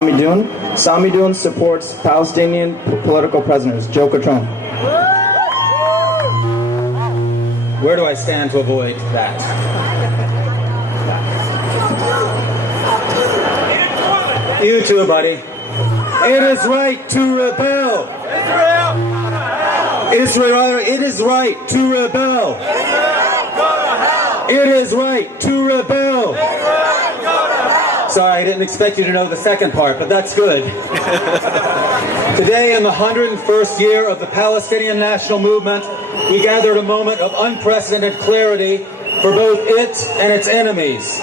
Samidoun. Samidoun supports Palestinian political prisoners. Joe Catron. Where do I stand to avoid that? You too, buddy. It is right to rebel. Israel, it is right to rebel. It is right to rebel. Sorry, I didn't expect you to know the second part, but that's good. Today, in the 101st year of the Palestinian national movement, we gather at a moment of unprecedented clarity for both it and its enemies.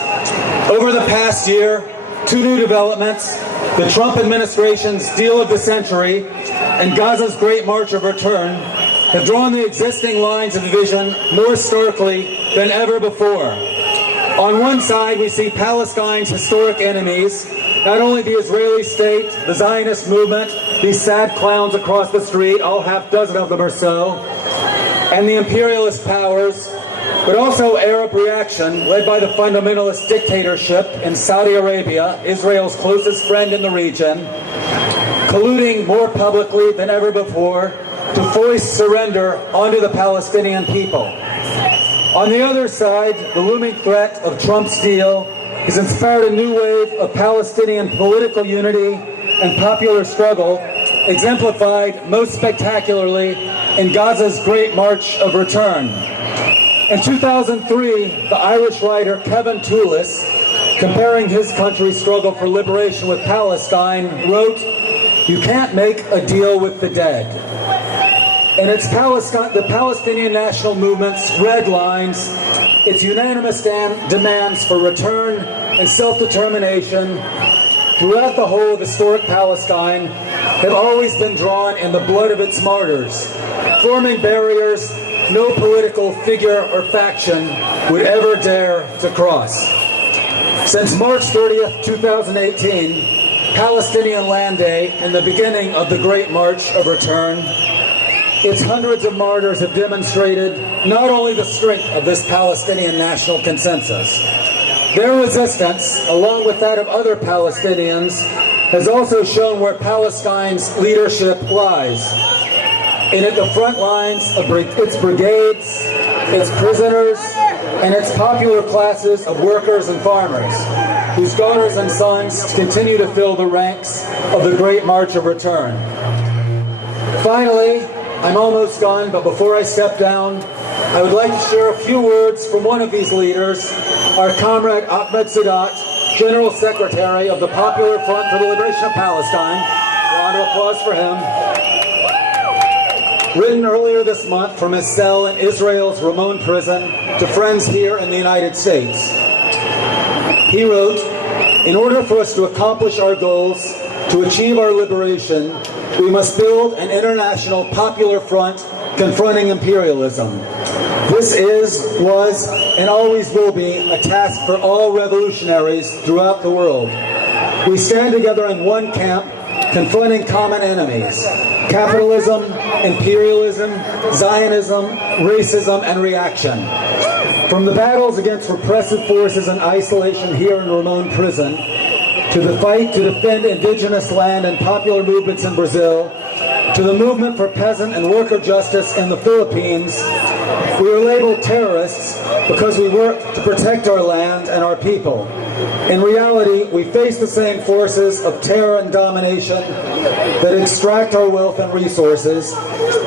Over the past year, two new developments, the Trump administration's deal of the century and Gaza's Great March of Return, have drawn the existing lines of division more starkly than ever before. On one side, we see Palestine's historic enemies, not only the Israeli state, the Zionist movement, these sad clowns across the street, all half dozen of them or so, and the imperialist powers, but also Arab reaction led by the fundamentalist dictatorship in Saudi Arabia, Israel's closest friend in the region, colluding more publicly than ever before to force surrender onto the Palestinian people. On the other side, the looming threat of Trump's deal has inspired a new wave of Palestinian political unity and popular struggle, exemplified most spectacularly in Gaza's Great March of Return. In 2003, the Irish writer Kevin Toulis, comparing his country's struggle for liberation with Palestine, wrote, "You can't make a deal with the dead." And it's the Palestinian national movement's red lines, its unanimous demands for return and self-determination throughout the whole of historic Palestine have always been drawn in the blood of its martyrs, forming barriers no political figure or faction would ever dare to cross. Since March 30th, 2018, Palestinian Land Day and the beginning of the Great March of Return, its hundreds of martyrs have demonstrated not only the strength of this Palestinian national consensus, their resistance, along with that of other Palestinians, has also shown where Palestine's leadership lies. And at the front lines of its brigades, its prisoners, and its popular classes of workers and farmers, whose daughters and sons continue to fill the ranks of the Great March of Return. Finally, I'm almost done, but before I step down, I would like to share a few words from one of these leaders, our comrade Ahmed Sadat, General Secretary of the Popular Front for the Liberation of Palestine. Round of applause for him. Written earlier this month from his cell in Israel's Ramon prison to friends here in the United States. He wrote, "In order for us to accomplish our goals, to achieve our liberation, we must build an international popular front confronting imperialism. This is, was, and always will be a task for all revolutionaries throughout the world. We stand together in one camp, confronting common enemies: capitalism, imperialism, Zionism, racism, and reaction. From the battles against repressive forces in isolation here in Ramon prison, to the fight to defend indigenous land and popular movements in Brazil, to the movement for peasant and worker justice in the Philippines, we are labeled terrorists because we work to protect our land and our people. In reality, we face the same forces of terror and domination that extract our wealth and resources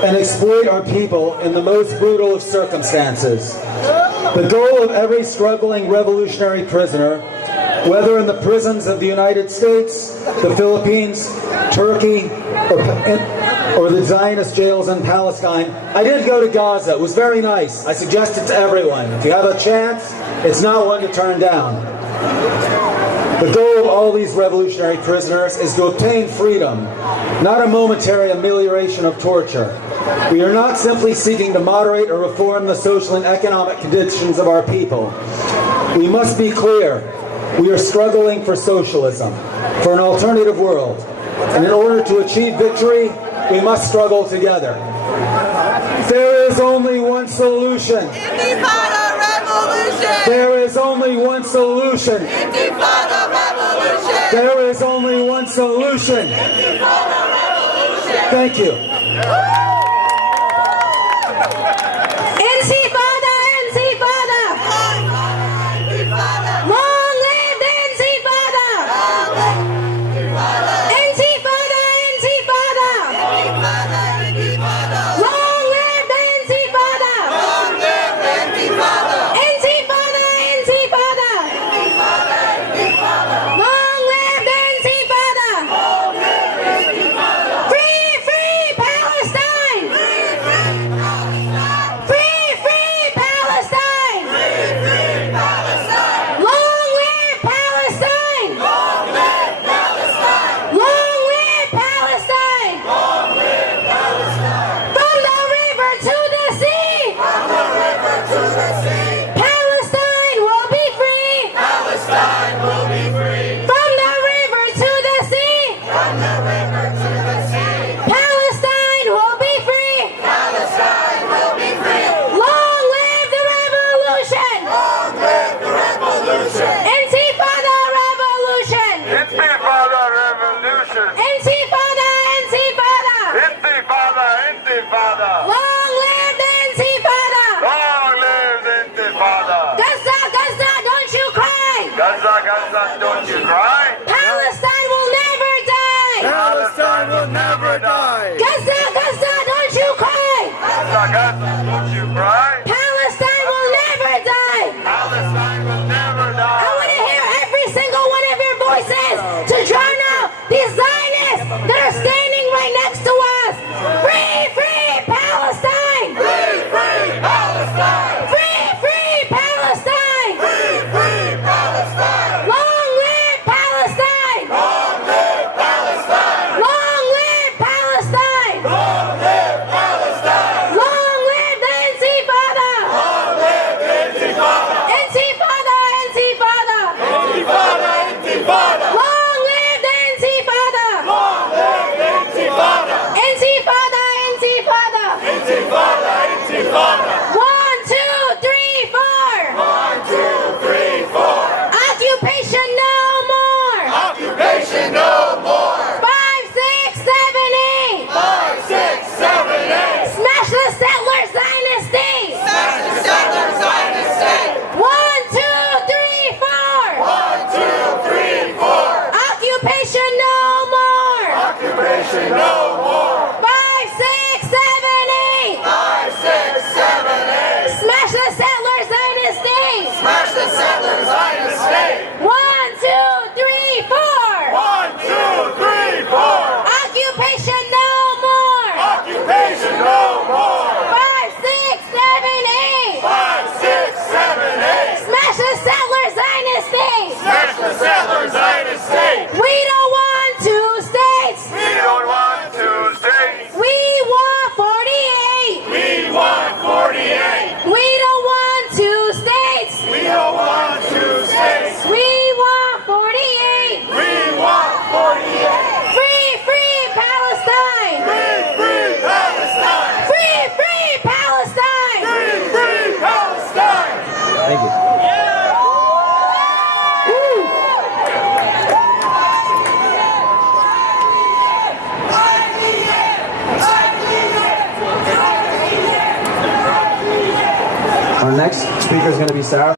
and exploit our people in the most brutal of circumstances. The goal of every struggling revolutionary prisoner, whether in the prisons of the United States, the Philippines, Turkey, or the Zionist jails in Palestine. I did go to Gaza. It was very nice. I suggest it to everyone. If you have a chance, it's not one to turn down. The goal of all these revolutionary prisoners is to obtain freedom, not a momentary amelioration of torture. We are not simply seeking to moderate or reform the social and economic conditions of our people. We must be clear. We are struggling for socialism, for an alternative world. And in order to achieve victory, we must struggle together. There is only one solution. Intifada revolution! There is only one solution. Intifada revolution! There is only one solution. Thank you. Intifada, Intifada! Long live the Intifada! Intifada, Intifada! Long live the Intifada! Intifada, Intifada! Long live the Intifada! Free, free Palestine! Free, free Palestine! Long live Palestine! Long live Palestine! From the river to the sea! Palestine will be free! From the river to the sea! Palestine will be free! Long live the revolution! Intifada revolution! Intifada revolution! Intifada, Intifada! Intifada, intifada! Long live the Intifada! Long live the intifada! Gaza, Gaza, don't you cry! Gaza, Gaza, don't you cry! Palestine will never die! Palestine will never die! Gaza, Gaza, don't you cry! Gaza, Gaza, don't you cry! Palestine will never die! Palestine will never I die! want to hear every single one of your voices to drown out these Zionists that are standing right next to us! Free, free Palestine! Free, free Palestine! Free, free Palestine! Free, free Palestine! Long live Palestine! Long live Palestine! Long live Palestine! Long live Palestine! Long live the Intifada! Long live the intifada! Intifada, Intifada! Intifada, intifada! Long live the Intifada! Long live the intifada! Intifada, Intifada! Intifada, intifada! 1, 2, 3, 4! 1, 2, 3, 4! Occupation no more! Occupation no more! 5, 6, 7, 8! 5, 6, 7, 8! Smash the settler Zionist state! Smash the settler Zionist state! 1, 2, 3, 4! 1, 2, 3, 4! Occupation no more! Occupation no more! 5, 6, 7, 8! 5, 6, 7, 8! Smash the settler Zionist state! Smash the settler Zionist state! 1, 2, 3, 4! 1, 2, 3, 4! Occupation no more! Occupation no more! 5, 6, 7, 8! 5, 6, 7, 8! Smash the settler Zionist state! Smash the settler Zionist state! We don't want 2 states! We don't want 2 states! We want 48! We want 48! We don't want 2 states! We don't want 2 states! We want 48! We want 48! Free, free Palestine! Free, free Palestine! Free, free Palestine! Free, free Palestine! Thank you. Our next speaker is going to be Sarah.